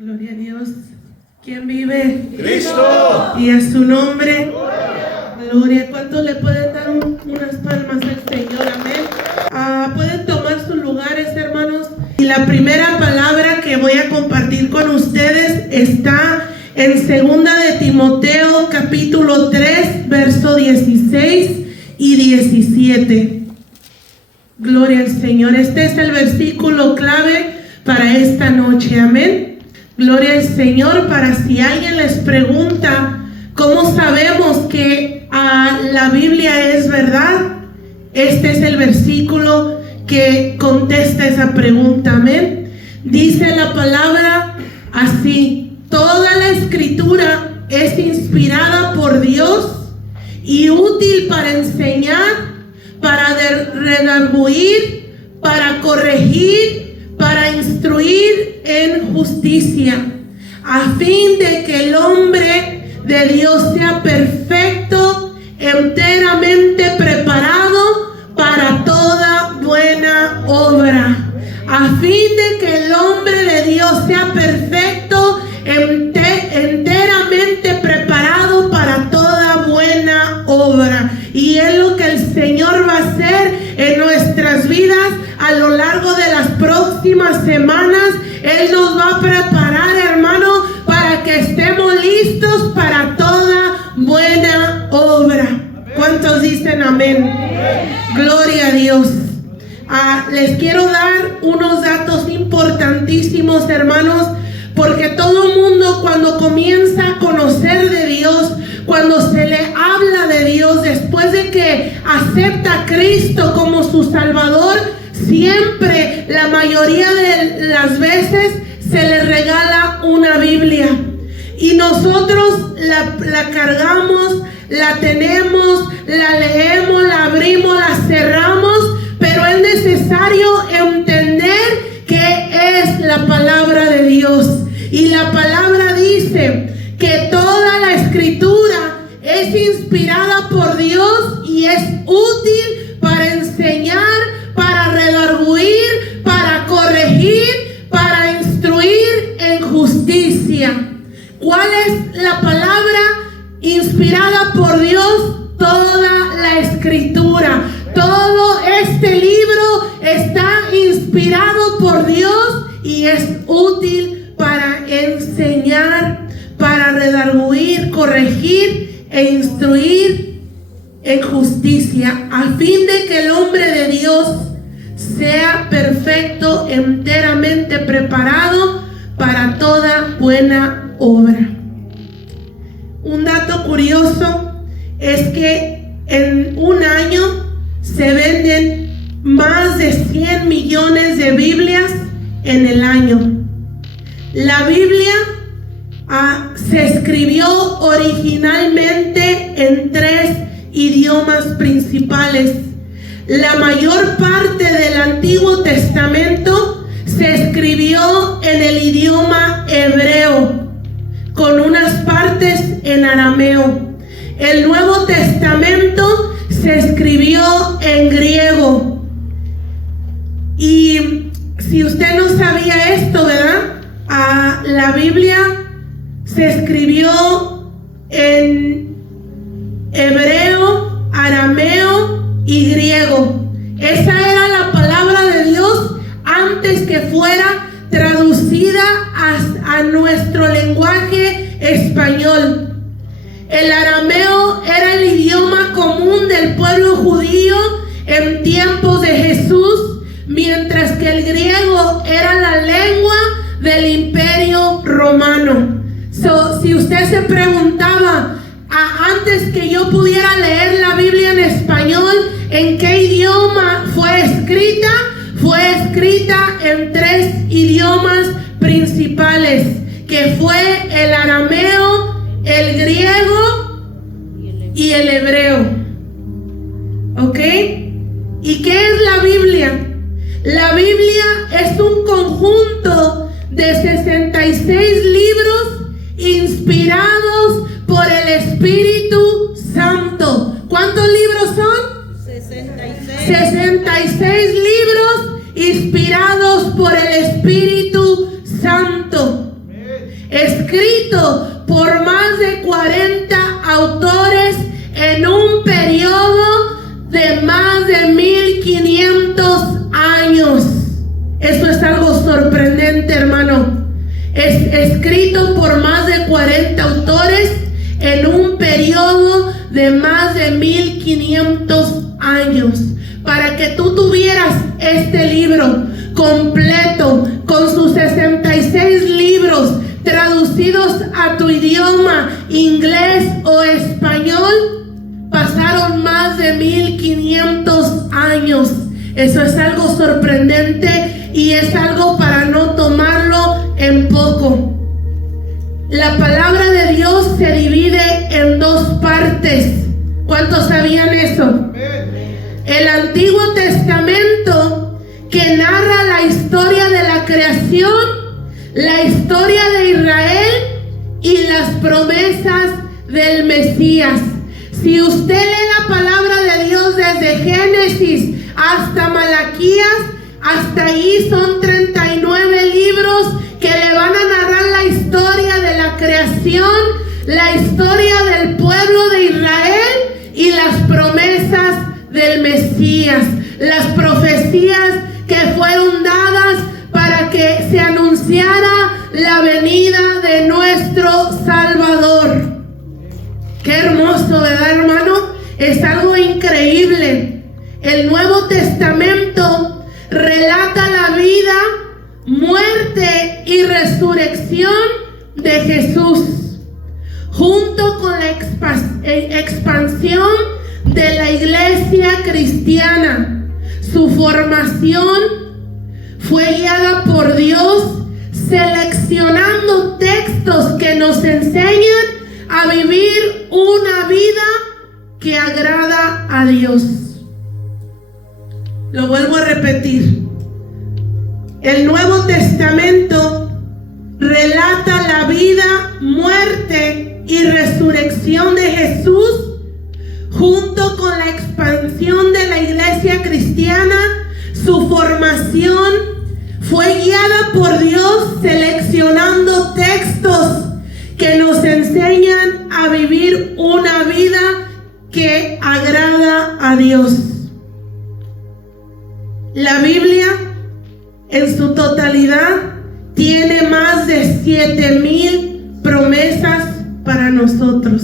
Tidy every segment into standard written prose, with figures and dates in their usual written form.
Gloria a Dios. ¿Quién vive? Cristo. Y a su nombre. Gloria. ¿Cuántos le pueden dar unas palmas al Señor? Amén. Pueden tomar sus lugares, hermanos. Y la primera palabra que voy a compartir con ustedes está en 2 de Timoteo, capítulo 3, verso 16 y 17. Gloria al Señor. Este es el versículo clave para esta noche. Amén. Gloria al Señor. Para si alguien les pregunta cómo sabemos que la Biblia es verdad, este es el versículo que contesta esa pregunta. Amén. Dice la palabra así: toda la escritura es inspirada por Dios y útil para enseñar, para redarguir, para corregir, para instruir en justicia, a fin de que el hombre de Dios sea perfecto, enteramente preparado para toda buena obra. A fin de que el hombre de Dios sea perfecto, enteramente preparado para toda buena obra. Y es lo que el Señor va a hacer en nuestras vidas a lo largo de las próximas semanas. Él nos va a preparar, hermano, para que estemos listos para toda buena obra. ¿Cuántos dicen amén? Gloria a Dios. Les quiero dar unos datos importantísimos, hermanos, porque todo mundo cuando comienza a conocer de Dios, cuando se le habla de Dios, después de que acepta a Cristo como su Salvador, siempre, la mayoría de las veces, se le regala una Biblia. Y nosotros la cargamos, la tenemos, la leemos, la abrimos, la cerramos, pero es necesario entender que es la palabra de Dios. Y la palabra dice que toda la escritura es inspirada por Dios y es útil para enseñar, para redarguir, para corregir, para instruir en justicia. ¿Cuál es la palabra inspirada por Dios? Toda la escritura. Todo este libro está inspirado por Dios y es útil para enseñar, para redarguir, corregir e instruir en justicia, a fin de que el hombre de Dios sea perfecto, enteramente preparado para toda buena obra. Un dato curioso es que en un año se venden más de 100 millones de Biblias en el año. La Biblia se escribió originalmente en 3 idiomas principales. La mayor parte del Antiguo Testamento se escribió en el idioma hebreo, con unas partes en arameo. El Nuevo Testamento se escribió en griego. Y si usted no sabía esto, ¿verdad? La Biblia se escribió en hebreo, arameo y griego. Esa era la palabra de Dios antes que fuera traducida a nuestro lenguaje español. El arameo era el idioma común del pueblo judío en tiempos de Jesús, mientras que el griego era la lengua del Imperio Romano. Si usted se preguntaba, antes que yo pudiera leer la Biblia en español, ¿en qué idioma fue escrita? Fue escrita en 3 idiomas principales, que fue el arameo, el griego y el hebreo. ¿Ok? ¿Y qué es la Biblia? La Biblia es un conjunto de 66 libros inspirados por el Espíritu Santo. ¿Cuántos libros son? 66 libros inspirados por el Espíritu Santo. escrito por más de 40 autores en un periodo de más de 1500 años. Esto es algo sorprendente, hermano. Es escrito por más de 40 autores en un periodo de más de 1500 años. Para que tú tuvieras este libro completo con sus 66 libros traducidos a tu idioma, inglés o español, pasaron más de 1500 años. Eso es algo sorprendente y es algo para no tomarlo en poco. La palabra de Dios se divide en dos partes. ¿Cuántos sabían eso? El Antiguo Testamento, que narra la historia de la creación, la historia de Israel y las promesas del Mesías. Si usted lee la palabra de Dios desde Génesis hasta Malaquías, hasta ahí son 39 libros que le van a narrar la historia de la creación, la historia del pueblo de Israel y las promesas del Mesías, las profecías que fueron dadas para que se anunciara la venida de nuestro Salvador. Qué hermoso, ¿verdad, hermano? Es algo increíble. El Nuevo Testamento relata la vida, muerte y resurrección de Jesús, junto con la expansión de la iglesia cristiana. Su formación fue guiada por Dios, seleccionando textos que nos enseñan a vivir una vida que agrada a Dios. Lo vuelvo a repetir. El Nuevo Testamento relata la vida, muerte y resurrección de Jesús, junto con la expansión de la iglesia cristiana. Su formación fue guiada por Dios, seleccionando textos que nos enseñan a vivir una vida que agrada a Dios. La Biblia en su totalidad tiene más de 7000 promesas para nosotros.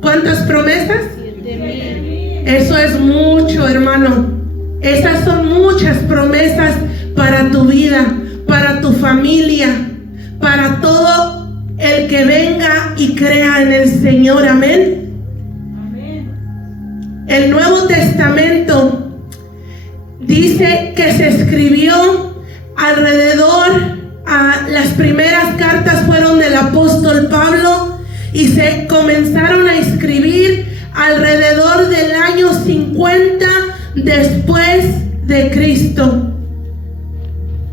¿Cuántas promesas? 7000. Eso es mucho, hermano. Esas son muchas promesas para tu vida, para tu familia, para todo el que venga y crea en el Señor. Amén. Amén. El Nuevo Testamento dice que se escribió alrededor, las primeras cartas fueron del apóstol Pablo y se comenzaron a escribir alrededor del año 50 después de Cristo.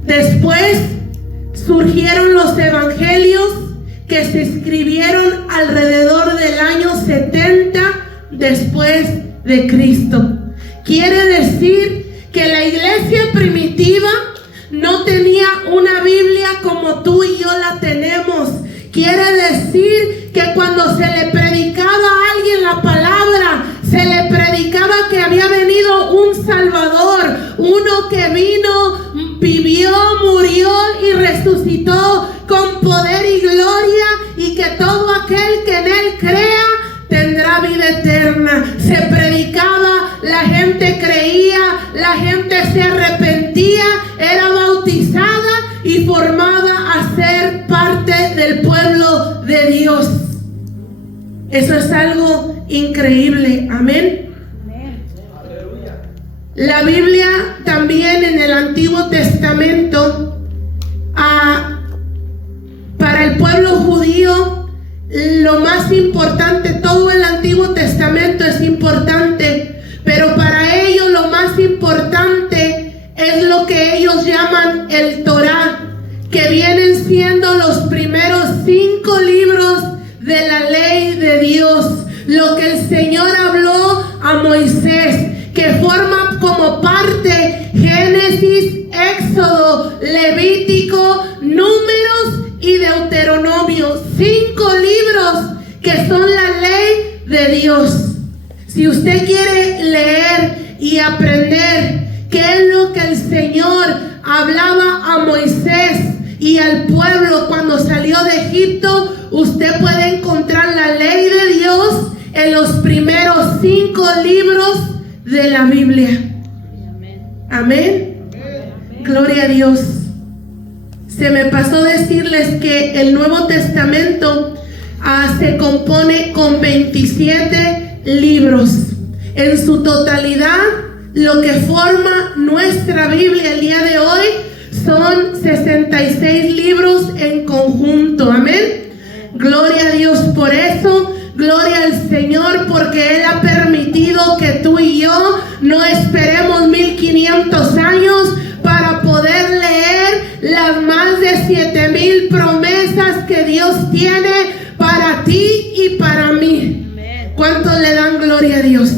Después surgieron los evangelios, que se escribieron alrededor del año 70 después de Cristo. Quiere decir que la iglesia primitiva no tenía una Biblia como tú y yo la tenemos. Quiere decir que cuando se le predicaba a alguien la palabra, se le predicaba que había venido un Salvador, uno que vino, vivió, murió y resucitó con poder y gloria, y que todo aquel que en él crea tendrá vida eterna. Se predicaba, la gente creía, la gente se arrepentía, era bautizada y formaba a ser parte del pueblo de Dios. Eso es algo increíble. Amén. La Biblia también en el Antiguo Testamento, para el pueblo judío, lo más importante, todo el Antiguo Testamento es importante, pero para ellos lo más importante es lo que ellos llaman el Torá, que vienen siendo los primeros 5 libros de la ley de Dios, lo que el Señor habló a Moisés, que forma como parte Génesis, Éxodo, Levítico, Números y Deuteronomio. Deuteronomio, 5 libros que son la ley de Dios. Si usted quiere leer y aprender qué es lo que el Señor hablaba a Moisés y al pueblo cuando salió de Egipto, usted puede encontrar la ley de Dios en los primeros 5 libros de la Biblia. Amén. Gloria a Dios. Se me pasó decirles que el Nuevo Testamento se compone con 27 libros. En su totalidad, lo que forma nuestra Biblia el día de hoy son 66 libros en conjunto. Amén. Gloria a Dios por eso. Gloria al Señor, porque Él ha permitido que tú y yo no esperemos 1500 años para poder leer las más de 7000 promesas que Dios tiene para ti y para mí. ¿Cuántos le dan gloria a Dios?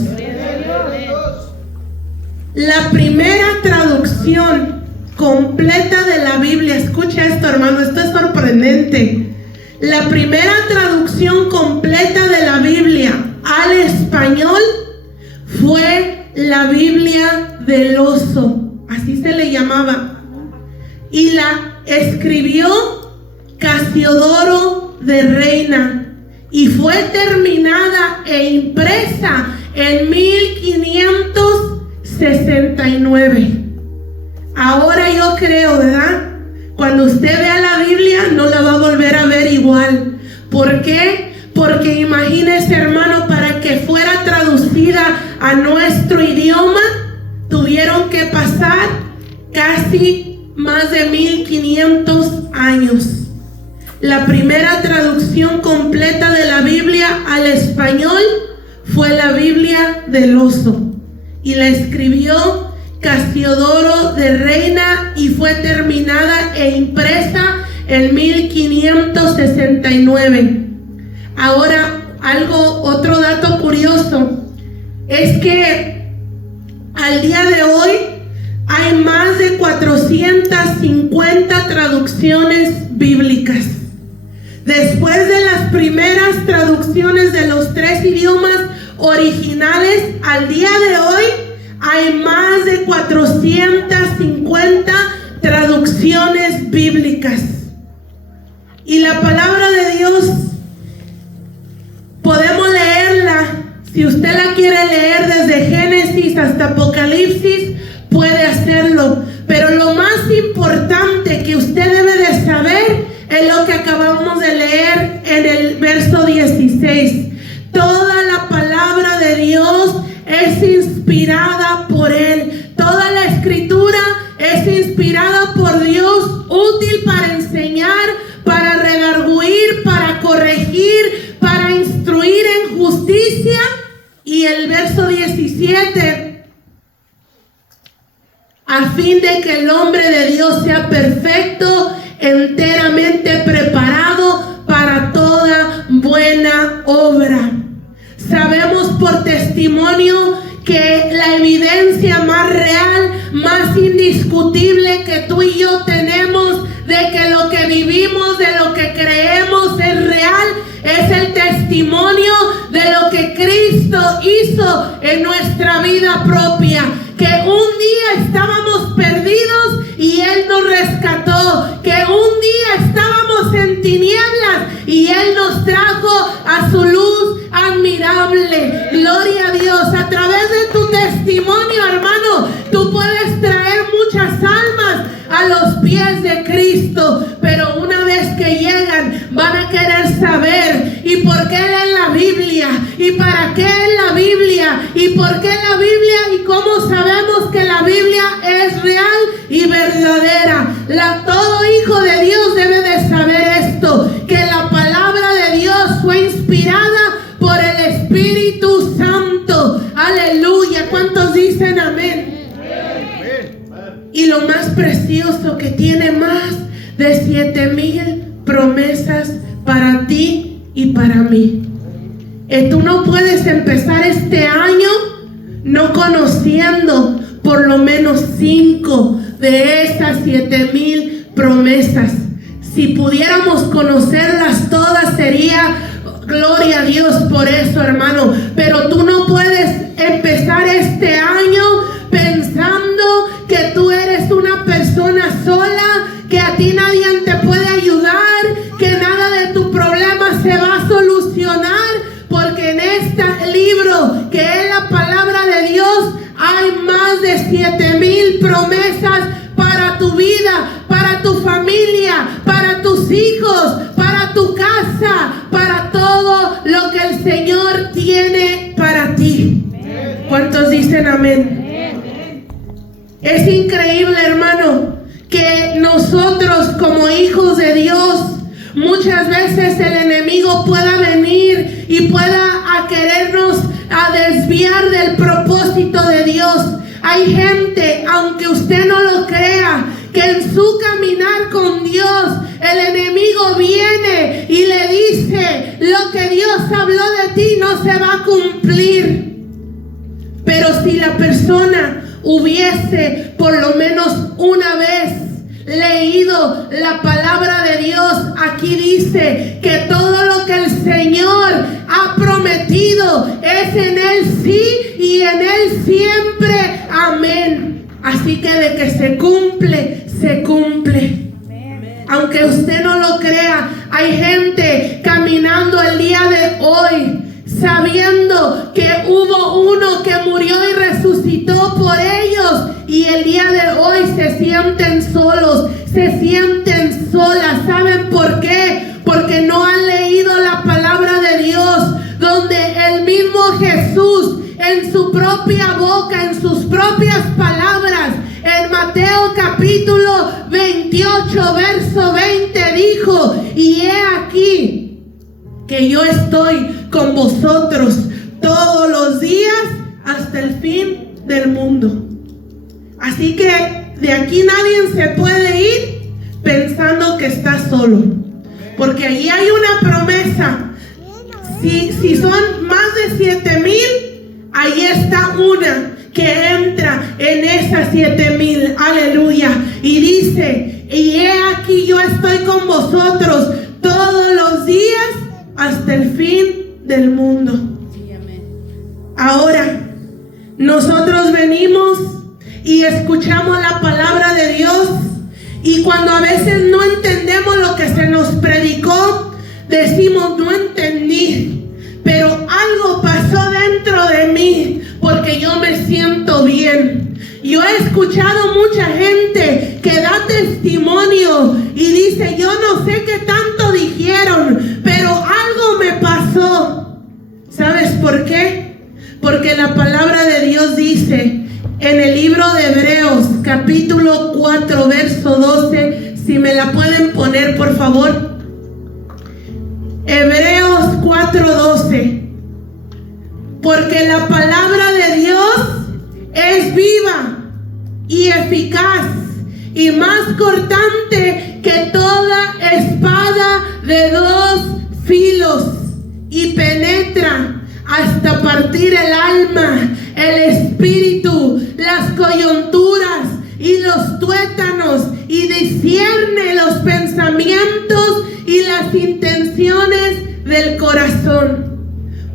La primera traducción completa de la Biblia, escucha esto, hermano, esto es sorprendente. La primera traducción completa de la Biblia al español fue la Biblia del oso, así se le llamaba, y la escribió Casiodoro de Reina, y fue terminada e impresa en 1569. Ahora yo creo, ¿verdad? Cuando usted vea la Biblia, no la va a volver a ver igual. ¿Por qué? Porque imagínese, hermano, para que fuera traducida a nuestro idioma, tuvieron que pasar casi más de 1500 años. La primera traducción completa de la Biblia al español fue la Biblia del oso, y la escribió Casiodoro de Reina y fue terminada e impresa en 1569. Ahora, otro dato curioso es que al día de hoy hay más de 450 traducciones bíblicas. Después de las primeras traducciones de los 3 idiomas originales, al día de hoy hay más de 450 traducciones bíblicas. Y la palabra de Dios podemos leerla, si usted la quiere leer desde Génesis hasta Apocalipsis, puede hacerlo. Pero lo más importante que usted debe de saber es lo que acabamos de leer en el verso 16. Toda la palabra de Dios es inspirada por Él. Toda la escritura es inspirada por Dios, útil para enseñar, para redarguir, para corregir, para instruir en justicia. Y el verso 17, a fin de que el hombre de Dios sea perfecto, enteramente preparado para toda buena obra. Sabemos por testimonio que la evidencia más real, más indiscutible que tú y yo tenemos de que lo que vivimos, de lo que creemos es real, es el testimonio de lo que Cristo hizo en nuestra vida propia. Que un día estábamos perdidos y Él nos rescató. Que un día estábamos en tinieblas y Él nos trajo a su luz admirable. Gloria a Dios. A través de tu testimonio, hermano, tú puedes traer muchas almas a los pies de Cristo. Pero una vez que llegan, van a querer saber ¿y por qué leen la Biblia? ¿Y para qué es la Biblia? ¿Y por qué la Biblia? ¿Y cómo sabemos que la Biblia es real y verdadera? Todo hijo de Dios debe de saber esto, que la palabra de Dios fue inspirada por el Espíritu Santo. Aleluya. ¿Cuántos dicen amén? Y lo más precioso, que tiene más de 7000 promesas para ti y para mí. Tú no puedes empezar este año no conociendo por lo menos 5 de esas 7000 promesas. Si pudiéramos conocerlas todas, Gloria a Dios por eso, hermano. Pero tú no puedes empezar este año pensando que tú eres una persona sola, que a ti nadie te puede ayudar, que nada de tu problema se va a solucionar, porque en este libro, que es la palabra de Dios, hay más de 7,000 promesas para tu vida, para tu familia, para tus hijos, para tu casa, para todo lo que el Señor tiene para ti. ¿Cuántos dicen amén? Es increíble, hermano, que nosotros como hijos de Dios, muchas veces el enemigo pueda venir y pueda a querernos a desviar del propósito de Dios. Hay gente, aunque usted no lo crea, que en su caminar con Dios, el enemigo viene y le dice: lo que Dios habló de ti no se va a cumplir. Pero si la persona hubiese por lo menos una vez leído la palabra de Dios, aquí dice que todo lo que el Señor ha prometido es en Él sí y en Él siempre. Amén. Así que de que se cumple, se cumple. Aunque usted no lo crea, hay gente caminando el día de hoy sabiendo que hubo uno que murió y resucitó por ellos, y el día de hoy se sienten solos, se sienten solas. ¿Saben por qué? Porque no han leído la palabra de Dios, donde el mismo Jesús en su propia boca, en sus propias palabras, en Mateo capítulo 28 verso 20 dijo: y he aquí que yo estoy con vosotros todos los días hasta el fin del mundo. Así que de aquí nadie se puede ir pensando que está solo, porque allí hay una promesa. Si son más de 7,000, ahí está una que entra en esas 7,000. Aleluya. Y dice: y he aquí yo estoy con vosotros todos los días hasta el fin del mundo. Ahora, nosotros venimos y escuchamos la palabra de Dios, y cuando a veces no entendemos lo que se nos predicó, decimos: no entendí, pero algo pasó dentro de mí, porque yo me siento bien. Yo he escuchado mucha gente que da testimonio y dice: yo no sé qué tanto dijeron, pero algo me pasó. ¿Sabes por qué? Porque la palabra de Dios dice en el libro de Hebreos capítulo 4 verso 12, si me la pueden poner por favor. Hebreos 4:12. Porque la palabra de Dios es viva y eficaz y más cortante que toda espada de 2 filos, y penetra hasta partir el alma, el espíritu, las coyunturas y los tuétanos, y discierne los pensamientos y las intenciones del corazón.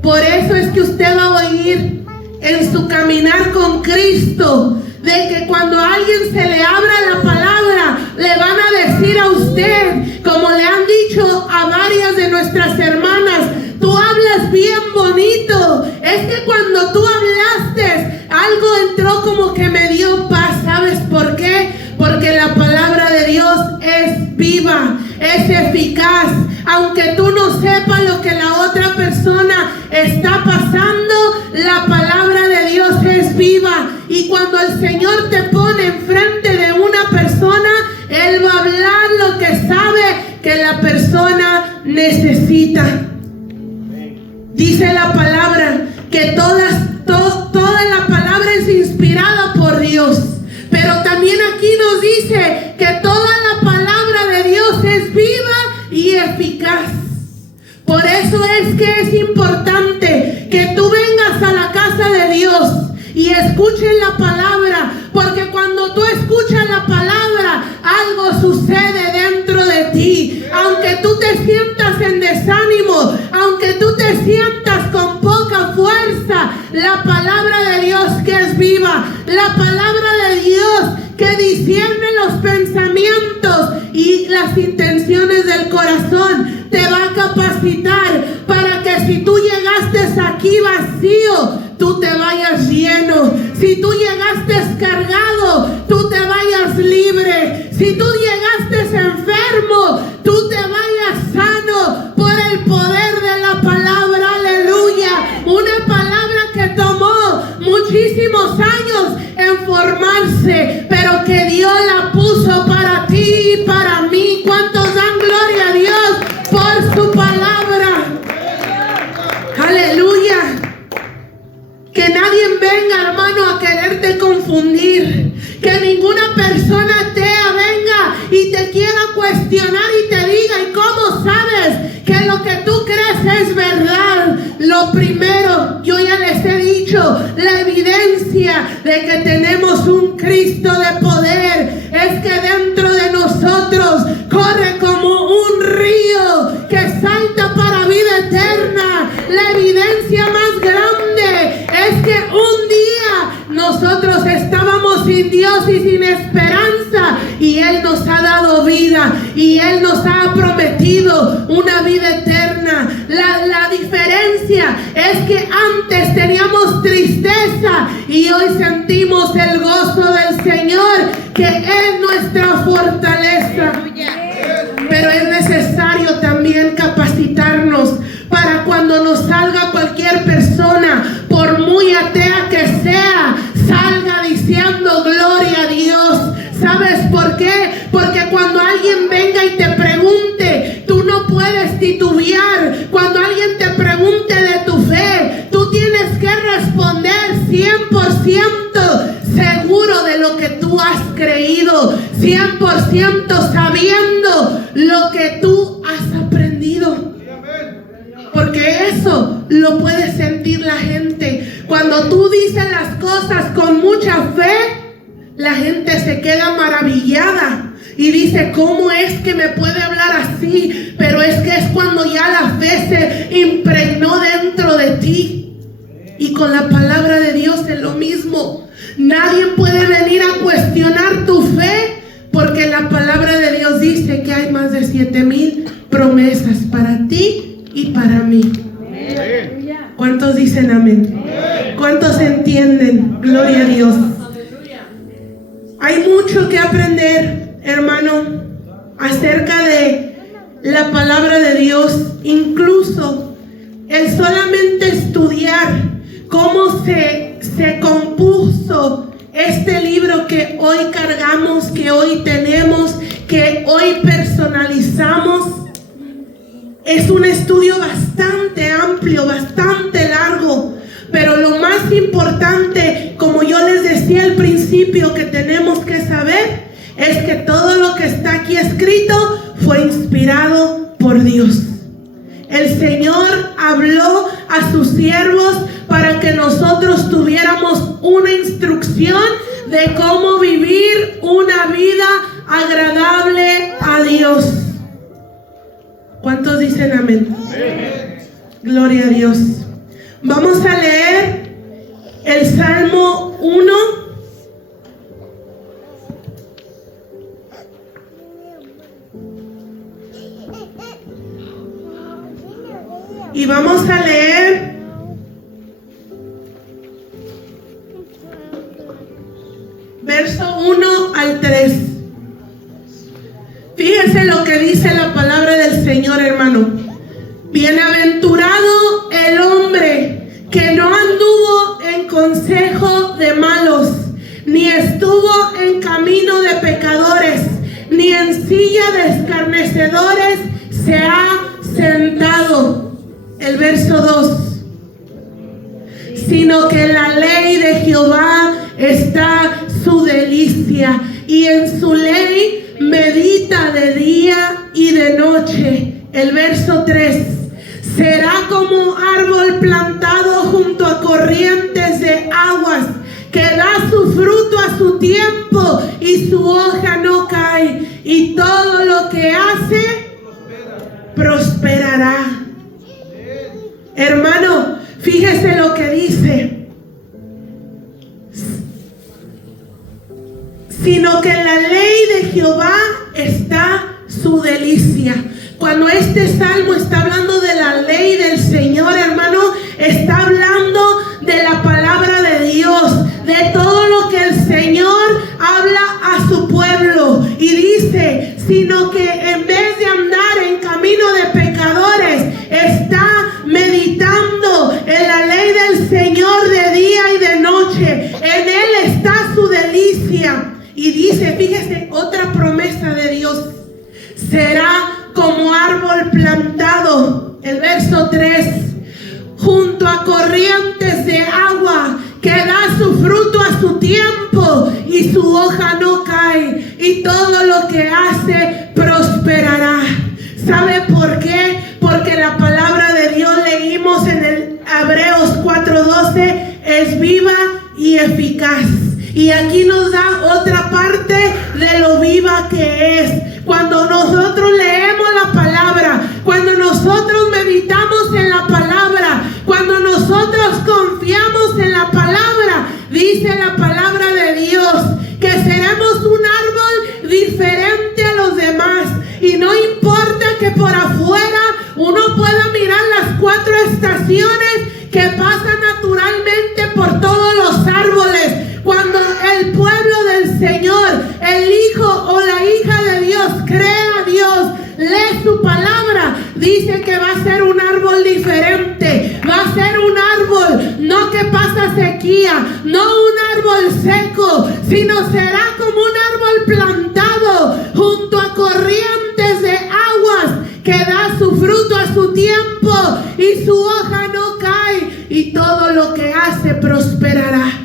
Por eso es que usted va a oír en su caminar con Cristo, de que cuando a alguien se le abra la palabra, le van a decir a usted, como le han dicho a varias de nuestras hermanas: tú hablas bien bonito. Es que cuando tú hablaste, algo entró como que me dio paz. ¿Sabes por qué? Porque la palabra de Dios es viva, es eficaz. Aunque tú no sepas lo que la otra persona está pasando, la palabra de Dios es viva. Y cuando el Señor te pone enfrente de una persona, Él va a hablar lo que sabe que la persona necesita. Dice la palabra que toda la palabra es inspirada por Dios. Pero también aquí nos dice que toda la palabra de Dios es viva y eficaz. Por eso es que es importante que tú vengas a la casa de Dios y escuches la palabra, porque cuando tú escuchas la palabra, algo sucede dentro de ti. Aunque tú te sientas en desánimo, aunque tú te sientas sientas con poca fuerza, la palabra de Dios que es viva, la palabra de Dios que discierne los pensamientos y las intenciones del corazón, te va a capacitar para que si tú llegaste aquí vacío, tú te vayas lleno. Si tú llegaste cargado, tú te vayas libre. Si tú llegaste enfermo, tú te vayas sano por el poder de la palabra. Aleluya. Una palabra que tomó muchísimos años en formarse, pero que Dios la puso para ti y para mí. ¿Cuántos dan gloria a Dios por su palabra? Aleluya. Que nadie venga, hermano, a quererte confundir. Que ninguna persona atea venga y te quiera cuestionar y te diga, ¿y cómo sabes que lo que tú crees es verdad? Lo primero, yo ya les he dicho, la evidencia de que tenemos un Cristo de poder es que dentro de nosotros corre como un río que salta para vida eterna. La evidencia más grande es que un día nosotros estábamos sin Dios y sin esperanza, y Él nos ha dado vida y Él nos ha prometido una vida eterna. La diferencia es que antes teníamos tristeza y hoy sentimos el gozo del Señor, que es nuestra fortaleza. Pero es necesario también capacitarnos para cuando nos salga cualquier persona, por muy atea que sea, salga diciendo gloria a Dios. ¿Sabes por qué? Porque cuando alguien venga y te pregunte, tú no puedes titubear. Cuando alguien te pregunte de tu fe, tú tienes que responder 100% seguro de lo que tú has creído, 100% sabiendo lo que tú has aprendido. Porque eso lo puede sentir la gente. Cuando tú dices las cosas con mucha fe, la gente se queda maravillada y dice, ¿cómo es que me puede hablar así? Pero es que es cuando ya la fe se impregnó dentro de ti. Y con la palabra de Dios es lo mismo. Nadie puede venir a cuestionar tu fe, porque la palabra de Dios dice que hay más de 7,000 promesas para ti y para mí. ¿Cuántos dicen amén? ¿Cuántos entienden? Gloria a Dios. Hay mucho que aprender, hermano, acerca de la palabra de Dios. Incluso el solamente estudiar cómo se compuso este libro que hoy cargamos, que hoy tenemos, que hoy personalizamos, es un estudio bastante amplio, bastante largo. Pero lo más importante, como yo les decía al principio, que tenemos que saber es que todo lo que está aquí escrito fue inspirado por Dios. El Señor habló a sus siervos para que nosotros tuviéramos una instrucción de cómo vivir una vida agradable a Dios. ¿Cuántos dicen amén? Gloria a Dios. Vamos a leer el Salmo 1. Y vamos a leer verso 1 al 3. Fíjense lo que dice la palabra del Señor, hermano. Bienaventurado el hombre que no anduvo en consejo de malos, ni estuvo en camino de pecadores, ni en silla de escarnecedores se ha sentado. El verso 2. Sino que en la ley de Jehová está su delicia, y en su ley medita de día y de noche. El verso 3. Será como árbol plantado junto a corrientes de aguas, que da su fruto a su tiempo y su hoja no cae, y todo lo que hace prosperará. Hermano, fíjese lo que dice. Sino que en la ley de Jehová está su delicia. Cuando este salmo está hablando de la ley del Señor, hermano, está hablando de la palabra de Dios, de todo lo que el Señor habla a su pueblo. Y dice, sino que en vez de andar en camino de pecadores, está meditando en la ley del Señor de día y de noche. En Él está su delicia. Y dice, fíjese, otra promesa de Dios: será como árbol plantado, el verso 3, junto a corrientes de agua, que da su fruto a su tiempo y su hoja no cae, y todo lo que hace prosperará. ¿Sabe por qué? Porque la palabra de Dios, leímos en el Hebreos 4:12, es viva y eficaz. Y aquí nos da otra parte de lo viva que es. Cuando nosotros leemos la palabra, cuando nosotros meditamos en la palabra, cuando nosotros confiamos en la palabra, dice la palabra de Dios que seremos un árbol diferente a los demás. Y no importa que por afuera uno pueda mirar las 4 estaciones que pasan naturalmente por todos los árboles. Cuando el pueblo del Señor, el hijo o la hija de Dios, cree a Dios, lee su palabra, dice que va a ser un árbol diferente. Va a ser un árbol no que pasa sequía, no un árbol seco, sino será como un árbol plantado junto a corrientes de aguas, que da su fruto a su tiempo y su hoja no cae, y todo lo que hace prosperará.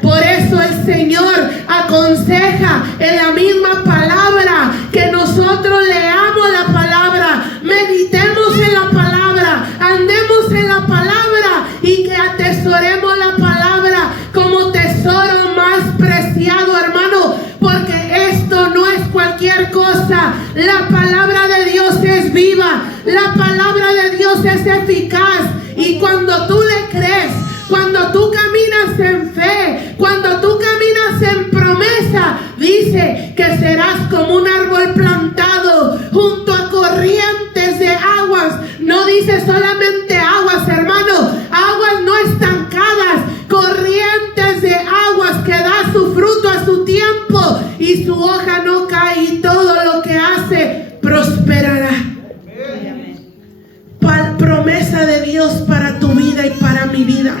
Por eso el Señor aconseja en la misma palabra que nosotros leamos la palabra, meditemos en la palabra, andemos en la palabra y que atesoremos la palabra como tesoro más preciado, hermano, porque esto no es cualquier cosa. La palabra de Dios es viva, la palabra de Dios es eficaz, y cuando tú le crees, cuando tú caminas en fe, cuando tú caminas en promesa, dice que serás como un árbol plantado junto a corrientes de aguas. No dice solamente aguas, hermano, aguas no estancadas, corrientes de aguas que da su fruto a su tiempo y su hoja no cae, y todo lo que hace prosperará. Promesa de Dios para tu vida y para mi vida.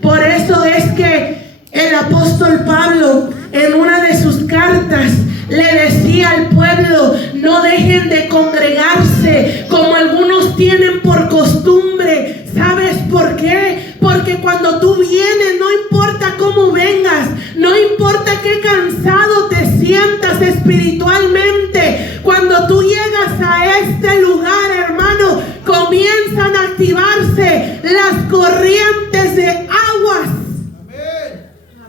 Por eso es que el apóstol Pablo en una de sus cartas le decía al pueblo: no dejen de congregarse como algunos tienen por costumbre. ¿Sabes por qué? Porque cuando tú vienes, no importa cómo vengas, no importa qué cansado te sientas espiritualmente, cuando tú llegas a este lugar, hermano, comienzan a activarse las corrientes de aguas.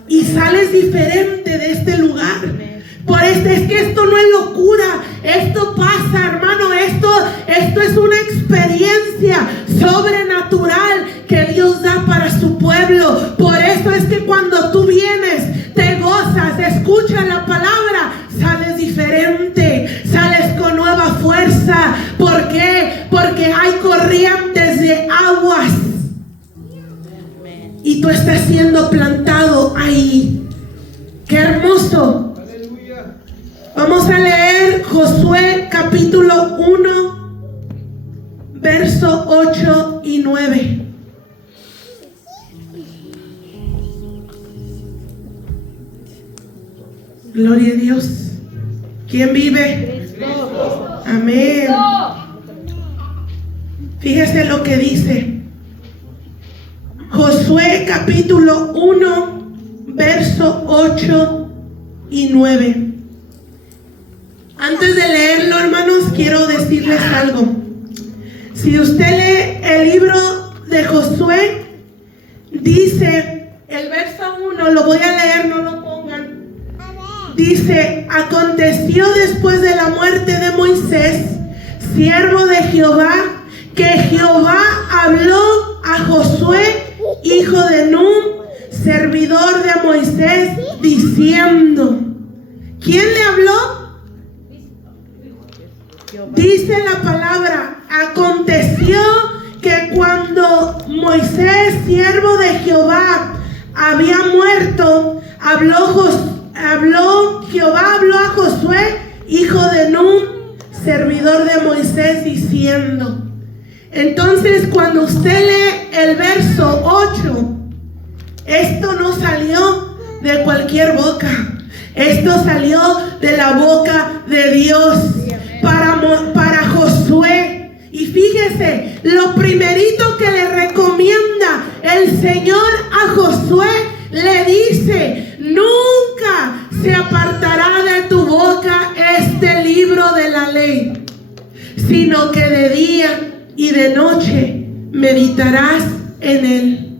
Y sales diferente de este lugar. Por eso es que esto no es locura, esto pasa, hermano, esto es una experiencia sobrenatural que Dios da para su pueblo. Por eso es que cuando tú vienes, te gozas, escuchas la palabra, sales diferente, sales con nueva fuerza. ¿Por qué? Porque hay corrientes de aguas y tú estás siendo plantado ahí. ¡Qué hermoso! Vamos a leer Josué capítulo 1, verso 8 y 9. Gloria a Dios. ¿Quién vive? Cristo. Amén. Fíjese lo que dice Josué capítulo 1, verso 8 y 9. Antes de leerlo, hermanos, quiero decirles algo. Si usted lee el libro de Josué, dice, el verso 1, lo voy a leer, no lo pongan. Dice: aconteció después de la muerte de Moisés, siervo de Jehová, que Jehová habló a Josué, hijo de Nun, servidor de Moisés, diciendo. ¿Quién le habló? Dice la palabra, aconteció que cuando Moisés, siervo de Jehová, había muerto, Jehová habló a Josué, hijo de Nun, servidor de Moisés, diciendo. Entonces, cuando usted lee el verso 8, esto no salió de cualquier boca. Esto salió de la boca de Dios para Josué. Y fíjese, lo primerito que le recomienda el Señor a Josué, le dice: nunca se apartará de tu boca este libro de la ley, sino que de día y de noche meditarás en él,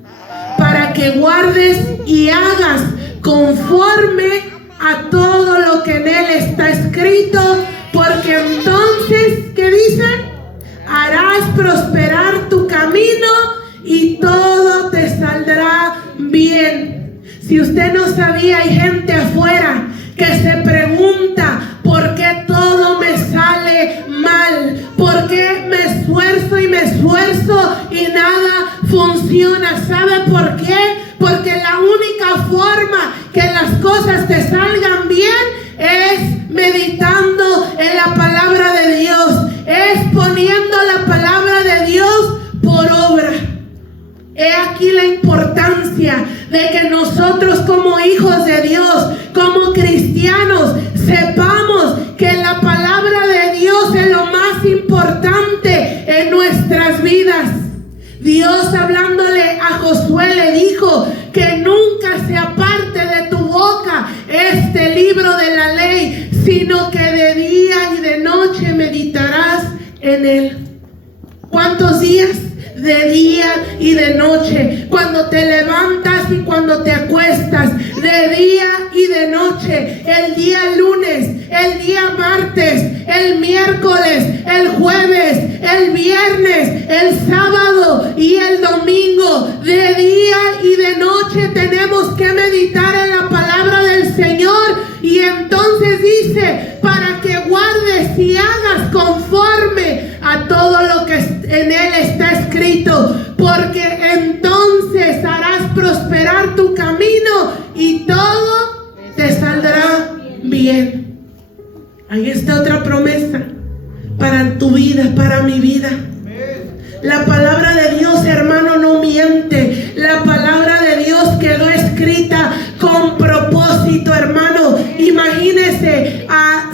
para que guardes y hagas conforme a todo lo que en él está escrito, porque entonces, ¿qué dice? Harás prosperar tu camino y todo te saldrá bien. Si usted no sabía, hay gente afuera que se pregunta: ¿por qué todo me sale mal? ¿Por qué me esfuerzo y nada funciona? ¿Sabe por qué? Porque la única forma que las cosas te salgan bien es meditando en la palabra de Dios, es poniendo la palabra de Dios por obra. He aquí la importancia de que nosotros, como hijos de Dios, como cristianos, sepamos que la palabra de Dios es lo más importante en nuestras vidas. Dios, hablándole a Josué, le dijo que nunca se aparte de tu boca este libro de la ley, sino que de día y de noche meditarás en él. ¿Cuántos días? De día y de noche, cuando te levantas y cuando te acuestas, de día y de noche, el día lunes, el día martes, el miércoles, el jueves, el viernes, el sábado y el domingo, de día y de noche tenemos que meditar en la palabra del Señor. Y entonces dice, para que guardes y hagas conforme a todo lo que en él está escrito, porque entonces harás prosperar tu camino y todo te saldrá bien. Ahí está otra promesa para tu vida, para mi vida. La palabra de Dios, hermano, no miente. La palabra de Dios quedó escrita con propósito, hermano. Imagínese,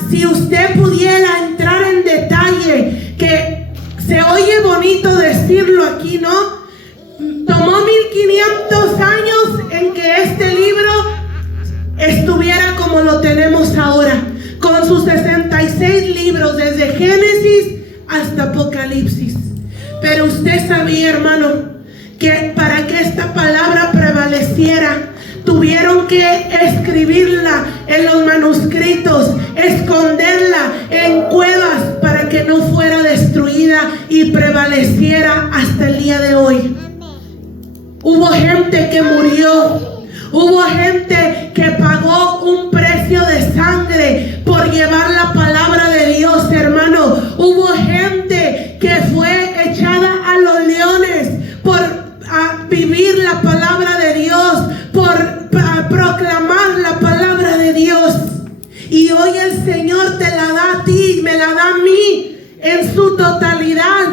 si usted pudiera entrar en detalle, que se oye bonito decirlo aquí, ¿no? Tomó 1500 años en que este libro estuviera como lo tenemos ahora, con sus 66 libros, desde Génesis hasta Apocalipsis. Pero usted sabía, hermano, que para que esta palabra prevaleciera, tuvieron que escribirla en los manuscritos, esconderla en cuevas para que no fuera destruida y prevaleciera hasta el día de hoy. Hubo gente que murió, hubo gente que pagó un precio de sangre por llevar la palabra de Dios, hermano. Hubo gente que fue echada a los leones por vivir la palabra de Dios, por proclamar la palabra de Dios. Y hoy el Señor te la da a ti, me la da a mí en su totalidad,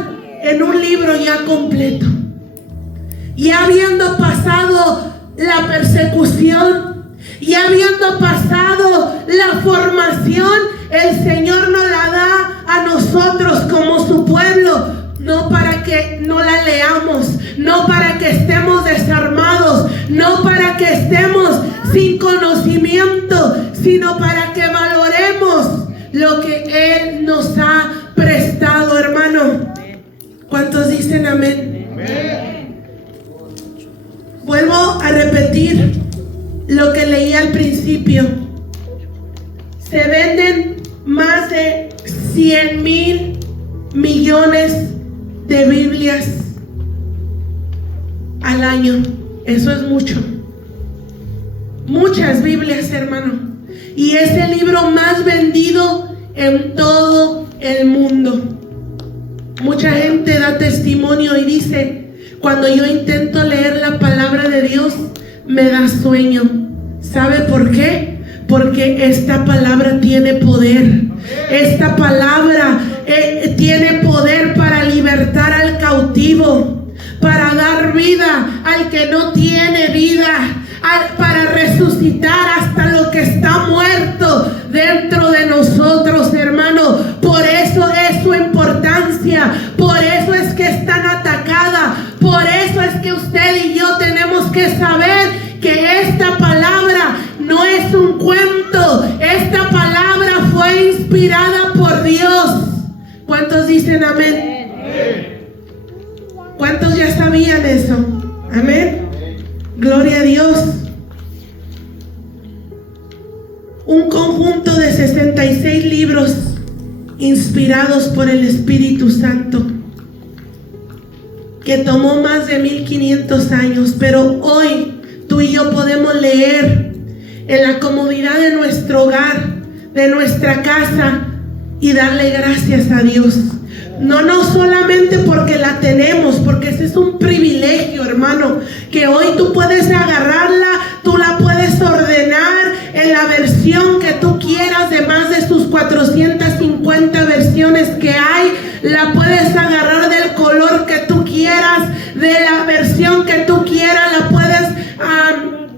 en un libro ya completo. Y habiendo pasado la persecución, y habiendo pasado la formación, el Señor nos la da a nosotros como su pueblo, no para que no la leamos, no para que estemos desarmados, no para que estemos sin conocimiento, sino para que valoremos lo que Él nos ha prestado, hermano. ¿Cuántos dicen amén? Amén. Vuelvo a repetir lo que leí al principio. Se venden más de 100,000 millones de Biblias al año. Eso es mucho. Muchas Biblias, hermano. Y es el libro más vendido en todo el mundo. Mucha gente da testimonio y dice: cuando yo intento leer la palabra de Dios, me da sueño. ¿Sabe por qué? Porque esta palabra tiene poder. Esta palabra tiene poder para libertar al cautivo, para dar vida al que no tiene vida, para resucitar hasta lo que está muerto dentro de nosotros, hermano. Por eso es su importancia, por eso es que es tan atacada, por eso es que usted y yo tenemos que saber que esta palabra no es un cuento. Esta palabra fue inspirada por Dios. ¿Cuántos dicen amén? ¿Cuántos ya sabían eso? Amén. Gloria a Dios. Un conjunto de 66 libros inspirados por el Espíritu Santo, que tomó más de 1500 años, pero hoy tú y yo podemos leer en la comodidad de nuestro hogar, de nuestra casa, y darle gracias a Dios. No solamente porque la tenemos, porque ese es un privilegio, hermano, que hoy tú puedes agarrarla, tú la puedes ordenar en la versión que tú quieras, de más de sus 450 versiones que hay. La puedes agarrar del color que tú quieras, de la versión que tú quieras, la puedes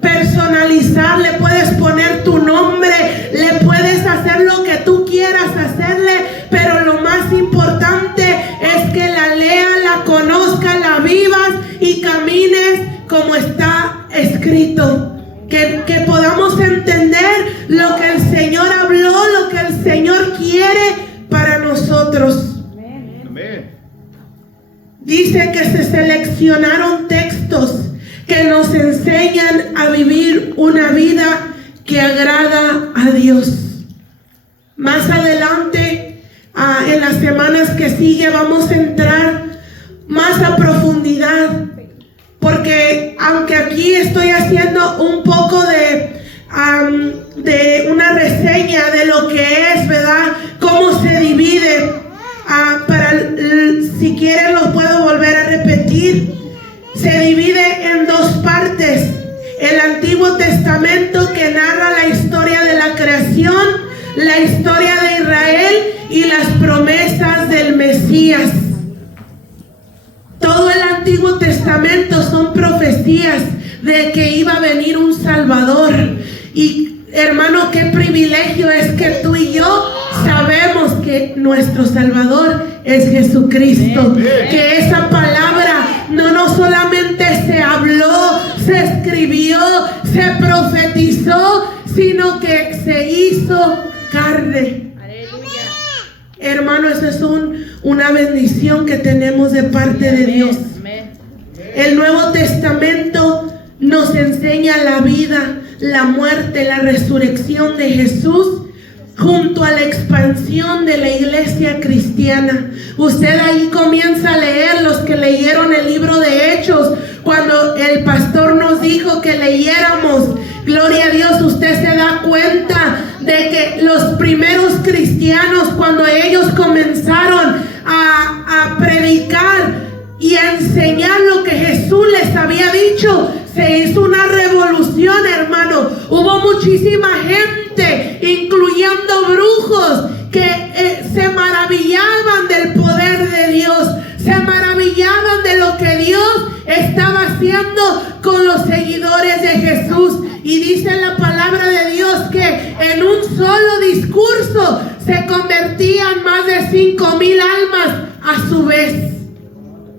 personalizar, le puedes poner tu nombre, le puedes hacer lo que tú quieras hacerle, pero lo más importante es que la leas, la conozcas, la vivas y camines como está escrito. Que podamos entender lo que el Señor habló, lo que el Señor quiere para nosotros. Amén. Dice que se seleccionaron textos que nos enseñan a vivir una vida que agrada a Dios. Más adelante, en las semanas que sigue, vamos a entrar más a profundidad, porque aunque aquí estoy haciendo un poco de una reseña de lo que es, ¿verdad? Cómo se divide, si quieren lo puedo volver a repetir. Se divide en dos partes: el Antiguo Testamento, que narra la historia de la creación, la historia de Israel y las promesas del Mesías. Todo el Antiguo Testamento son profecías de que iba a venir un Salvador. Y hermano, qué privilegio es que tú y yo sabemos que nuestro Salvador es Jesucristo. Que esa palabra no solamente se habló, se escribió, se profetizó, sino que se hizo carne. Aleluya. Hermano, eso es una bendición que tenemos de parte de Dios. El Nuevo Testamento nos enseña la vida, la muerte, la resurrección de Jesús, junto a la expansión de la iglesia cristiana. Usted ahí comienza a leer, los que leyeron el libro de Hechos, cuando el pastor nos dijo que leyéramos, gloria a Dios, usted se da cuenta de que los primeros cristianos, cuando ellos comenzaron a predicar y a enseñar lo que Jesús les había dicho, se hizo una revolución, hermano. Hubo muchísima gente, incluyendo brujos, que se maravillaban del poder de Dios, se maravillaban de lo que Dios estaba haciendo con los seguidores de Jesús. Y dice la palabra de Dios que en un solo discurso se convertían más de 5,000 almas a su vez.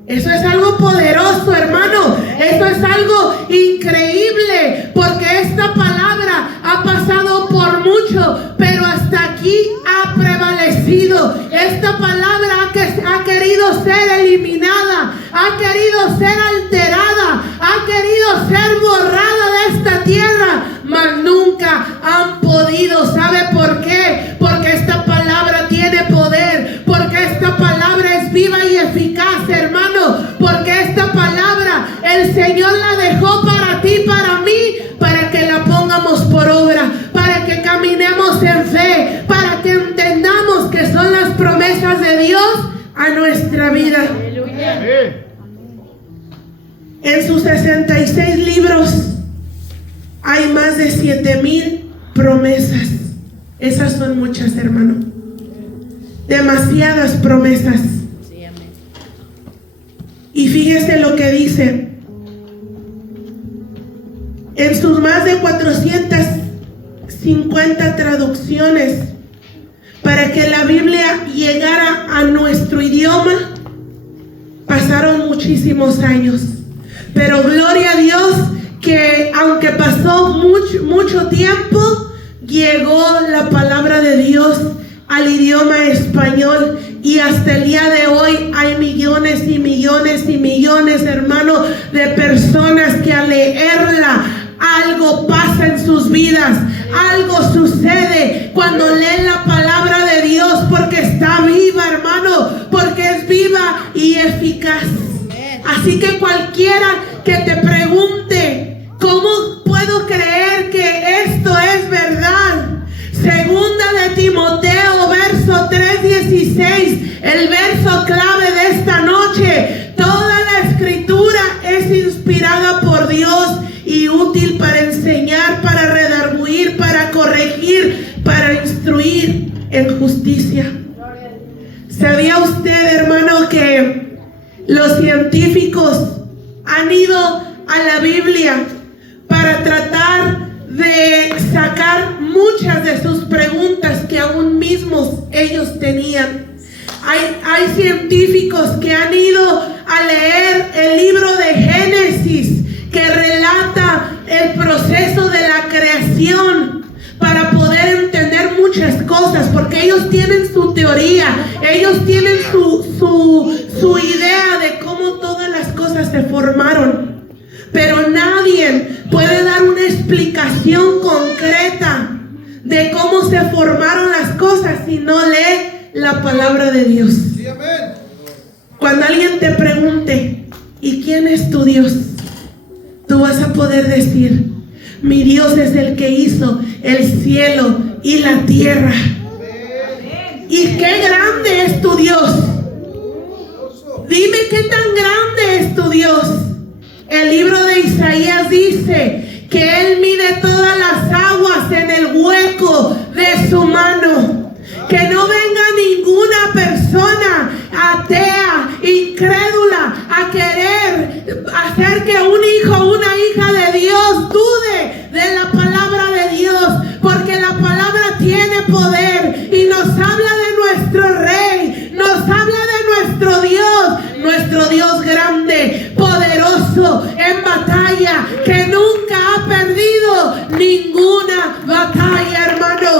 Eso es algo poderoso, hermano. Eso es algo increíble, porque esta palabra ha pasado por mucho, pero hasta aquí ha prevalecido. Esta palabra ha querido ser eliminada, ha querido ser alterada, ha querido ser borrada de esta tierra, mas nunca han podido. ¿Sabe por qué? Porque esta palabra tiene poder, porque esta palabra es viva y eficaz, hermano, porque esta palabra el Señor Señor la dejó para ti, para mí, para que la pongamos por obra, para que caminemos en fe, para que entendamos que son las promesas de Dios a nuestra vida. En sus 66 libros hay más de 7,000 promesas. Esas son muchas, hermano. Demasiadas promesas. Y fíjese lo que dice. En sus más de 450 traducciones, para que la Biblia llegara a nuestro idioma, pasaron muchísimos años. Pero gloria a Dios que aunque pasó mucho tiempo, llegó la palabra de Dios al idioma español, y hasta el día de hoy hay millones y millones y millones, hermano, de personas que al leerla algo pasa en sus vidas, algo sucede cuando leen la palabra de Dios, porque está viva, hermano, porque es viva y eficaz. Así que cualquiera que te pregunte, ¿cómo puedo creer que esto es verdad? Segunda de Timoteo, verso 3:16, el verso clave de esta noche. Toda la escritura es inspirada por Dios y útil para enseñar, para redarguir, para corregir, para instruir en justicia. ¿Sabía usted, hermano, que los científicos han ido a la Biblia para tratar de sacar muchas de sus preguntas que aún mismos ellos tenían? Hay científicos que han ido a leer el libro de Génesis, que relata el proceso de la creación, para poder entender muchas cosas, porque ellos tienen su teoría, ellos tienen su idea de cómo todas las cosas se formaron. Pero nadie puede dar una explicación concreta de cómo se formaron las cosas si no lee la palabra de Dios. Cuando alguien te pregunte, ¿y quién es tu Dios?, tú vas a poder decir, mi Dios es el que hizo el cielo y la tierra. ¿Y qué grande es tu Dios? Dime qué tan grande es tu Dios. El libro de Isaías dice que Él mide todas las aguas en el hueco de su mano. Que no venga ninguna persona atea, incrédula, a querer hacer que un hijo o una hija de Dios dude de la palabra de Dios, porque la palabra tiene poder y nos habla de nuestro Rey, nos habla de nuestro Dios grande, poderoso en batalla, que nunca ha perdido ninguna batalla, hermano.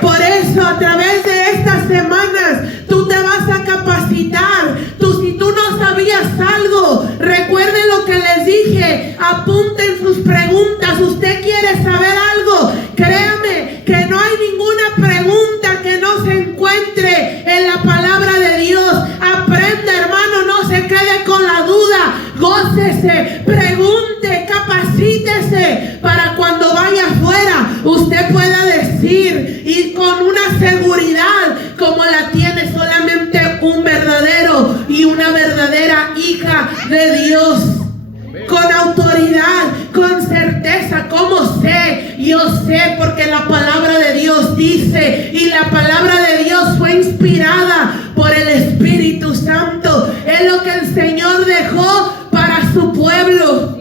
Por eso, a través de estas semanas, tú te vas a capacitar. Si tú no sabías algo, recuerden lo que les dije. Apunten sus preguntas. Usted quiere saber algo, créame que no hay ninguna pregunta que no se encuentre en la palabra de Dios. Aprenda, hermano, no se quede con la duda. Gócese, pregunte, capacítese, para cuando vaya afuera usted pueda decir, y con una seguridad como la tiene solamente un verdadero y una verdadera hija de Dios, con autoridad, con certeza. ¿Cómo sé? Yo sé porque la palabra de Dios dice, y la palabra de Dios fue inspirada por el Espíritu Santo. Es lo que el Señor dejó para su pueblo.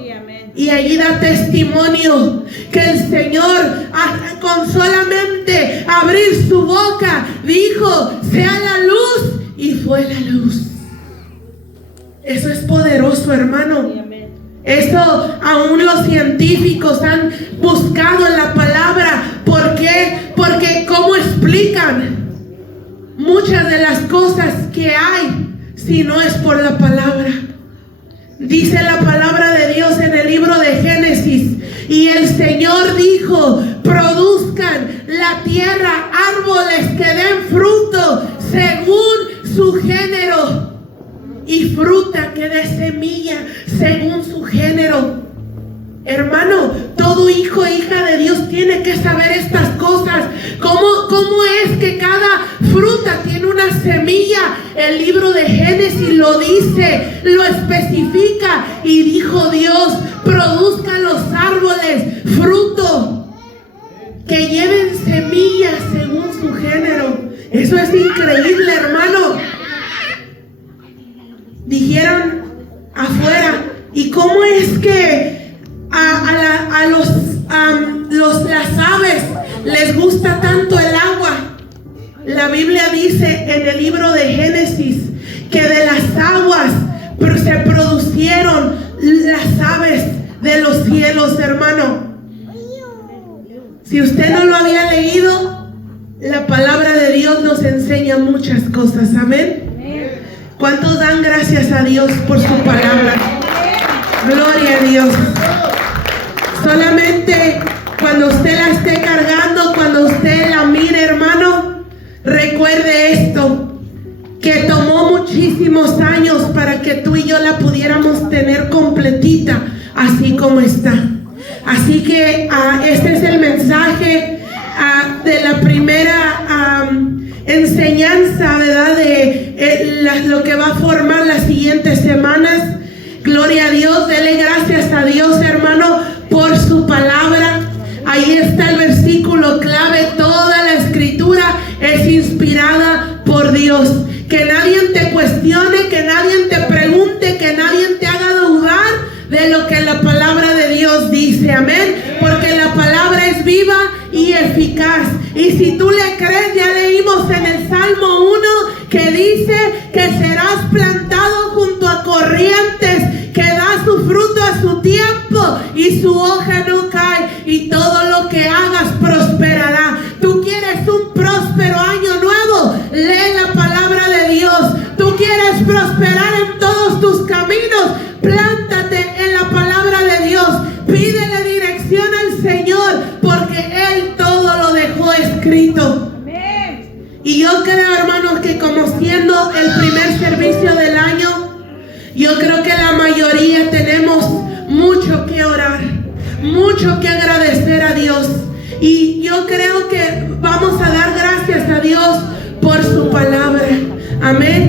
Y allí da testimonio que el Señor, con solamente abrir su boca, dijo, sea la luz, y fue la luz. Eso es poderoso, hermano. Eso aún los científicos han buscado en la palabra. ¿Por qué? Porque ¿cómo explican muchas de las cosas que hay si no es por la palabra? Dice la palabra de Dios en el libro de Génesis, y el Señor dijo, produzcan la tierra árboles que den fruto según su género. y fruta que dé semilla según su género. Hermano, todo hijo e hija de Dios tiene que saber estas cosas. ¿Cómo es que cada fruta tiene una semilla? El libro de Génesis lo dice, lo especifica. Y dijo Dios: produzcan los árboles fruto que lleven semillas según su género. Eso es increíble, hermano. Dijeron afuera: ¿y cómo es que las aves les gusta tanto el agua? La Biblia dice en el libro de Génesis que de las aguas se produjeron las aves de los cielos, hermano. Si usted no lo había leído, la palabra de Dios nos enseña muchas cosas. Amén. ¿Cuántos dan gracias a Dios por su palabra? Gloria a Dios. Solamente cuando usted la esté cargando, cuando usted la mire, hermano, recuerde esto: que tomó muchísimos años para que tú y yo la pudiéramos tener completita, así como está. Así que este es el mensaje de la primera enseñanza, ¿verdad? De lo que va a formar las siguientes semanas. Gloria a Dios. Dele gracias a Dios, hermano, por su palabra. Ahí está el versículo clave. Toda la escritura es inspirada por Dios. Que nadie te cuestione, que nadie te pregunte, que nadie te haga dudar de lo que la palabra de Dios dice. Amén. Porque la palabra es viva y eficaz. Y si tú le crees, ya leímos en el Salmo 1 que dice que serás plantado junto a corrientes, que da su fruto a su tiempo y su hoja no cae, y todo lo que hagas prosperará. Tú quieres un próspero año nuevo, lee la palabra de Dios. Tú quieres prosperar en todos tus caminos, plántate en la palabra de Dios. Pídele dirección al Señor, porque Él todo lo dejó escrito. Y yo creo, hermanos, que como siendo el primer servicio del año, yo creo que la mayoría tenemos mucho que orar, mucho que agradecer a Dios. Y yo creo que vamos a dar gracias a Dios por su palabra. Amén.